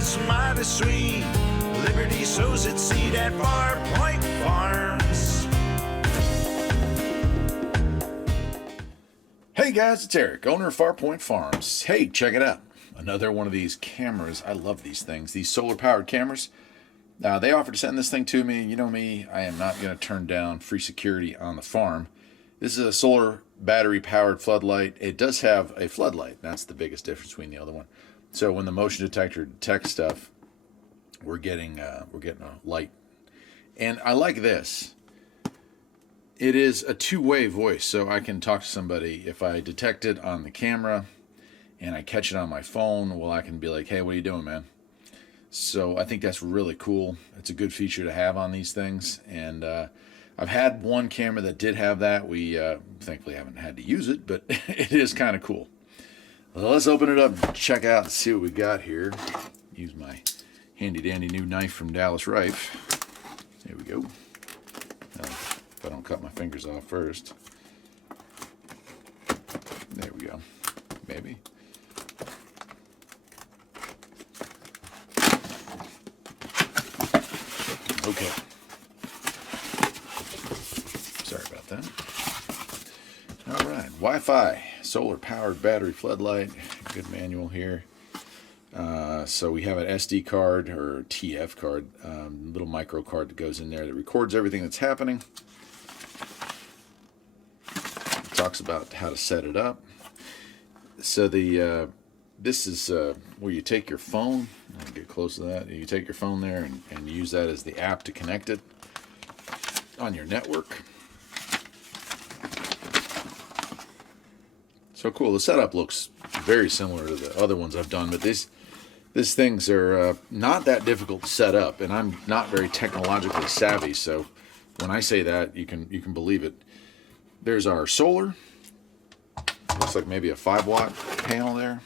is mighty sweet. Liberty sows its seed at Farpoint Farms. Hey guys, it's Eric, owner of Farpoint Farms. Hey, check it out. Another one of these cameras. I love these things, these solar-powered cameras. They offered to send this thing to me. You know me, I am not going to turn down free security on the farm. This is a solar battery-powered floodlight. It does have a floodlight. That's the biggest difference between the other one. So when the motion detector detects stuff, we're getting a light. And I like this. It is a two-way voice, so I can talk to somebody. If I detect it on the camera and I catch it on my phone, well, I can be like, hey, what are you doing, man? So I think that's really cool. It's a good feature to have on these things. And I've had one camera that did have that. We thankfully haven't had to use it, but it is kind of cool. Well, let's open it up and check out and see what we got here. Use my handy-dandy new knife from Dallas Rife. There we go. If I don't cut my fingers off first. There we go. Maybe. Okay. Sorry about that. All right. Wi-Fi, solar-powered battery floodlight. Good manual here. So we have an SD card or TF card, little micro card that goes in there that records everything that's happening. It talks about how to set it up. So this is where you take your phone. I'll get close to that. You take your phone there and use that as the app to connect it on your network. So cool. The setup looks very similar to the other ones I've done, but these things are not that difficult to set up, and I'm not very technologically savvy, so when I say that, you can believe it. There's our solar. Looks like maybe a 5-watt panel there.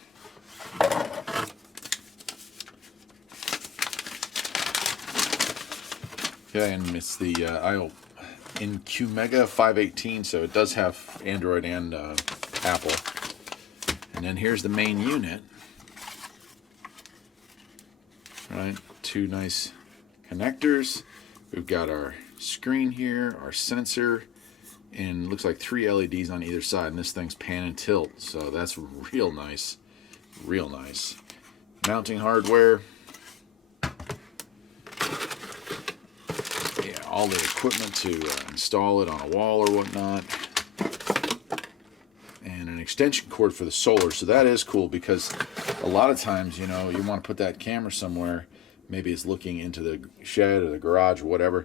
Okay, and it's the ieGeek 518, so it does have Android and Apple. And then here's the main unit. Right, two nice connectors. We've got our screen here, our sensor, and looks like 3 LEDs on either side, and this thing's pan and tilt, so that's real nice. Real nice. Mounting hardware. Yeah, all the equipment to install it on a wall or whatnot. And an extension cord for the solar, so that is cool because a lot of times, you know, you want to put that camera somewhere, maybe it's looking into the shed or the garage or whatever,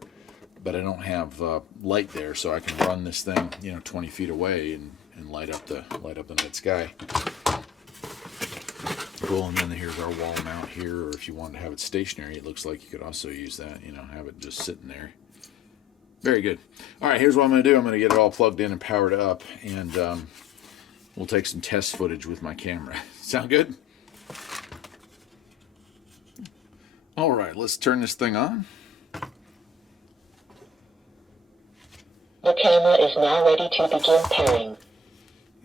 but I don't have light there, so I can run this thing, you know, 20 feet away and light up the night sky. Cool. And then here's our wall mount here, or if you wanted to have it stationary, it looks like you could also use that, you know, have it just sitting there. Very good. All right, here's what I'm going to do. I'm going to get it all plugged in and powered up, and we'll take some test footage with my camera. Sound good? All right, let's turn this thing on. The camera is now ready to begin pairing.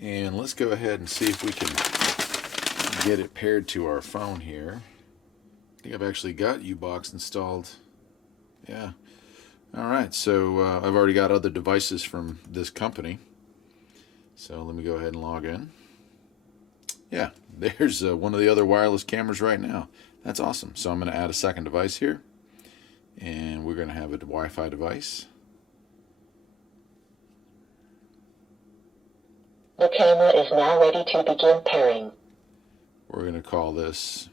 And let's go ahead and see if we can get it paired to our phone here. I think I've actually got U-Box installed. Yeah. All right, so I've already got other devices from this company. So let me go ahead and log in. Yeah, there's one of the other wireless cameras right now. That's awesome. So I'm going to add a second device here. And we're going to have a Wi-Fi device. The camera is now ready to begin pairing. We're going to call this...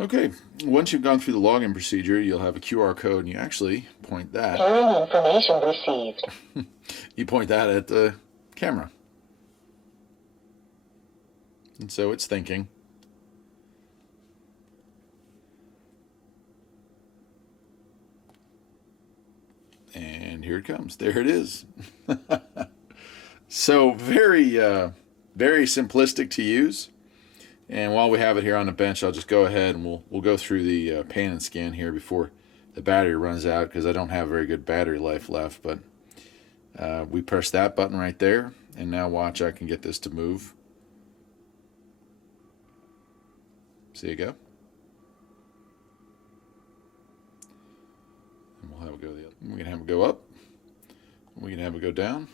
okay, once you've gone through the login procedure, you'll have a QR code, and you actually point that... Pairing information received. You point that at the camera. And so it's thinking. And here it comes. There it is. So very simplistic to use. And while we have it here on the bench, I'll just go ahead and we'll go through the pan and scan here before the battery runs out, because I don't have very good battery life left. But we press that button right there, and now watch, I can get this to move. See you go. it go up. We can have it go down.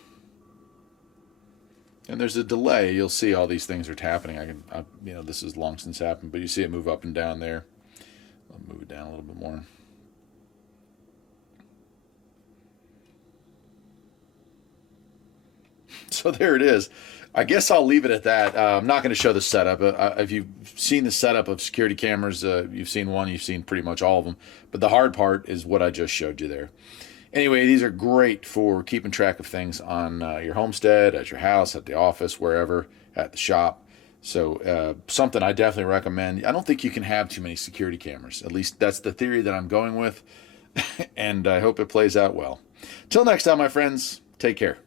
And there's a delay. You'll see all these things are happening. This is long since happened, but you see it move up and down there. I'll move it down a little bit more. So there it is. I guess I'll leave it at that. I'm not going to show the setup. If you've seen the setup of security cameras, you've seen one, you've seen pretty much all of them. But the hard part is what I just showed you there. Anyway, these are great for keeping track of things on your homestead, at your house, at the office, wherever, at the shop. So something I definitely recommend. I don't think you can have too many security cameras. At least that's the theory that I'm going with. And I hope it plays out well. Till next time, my friends, take care.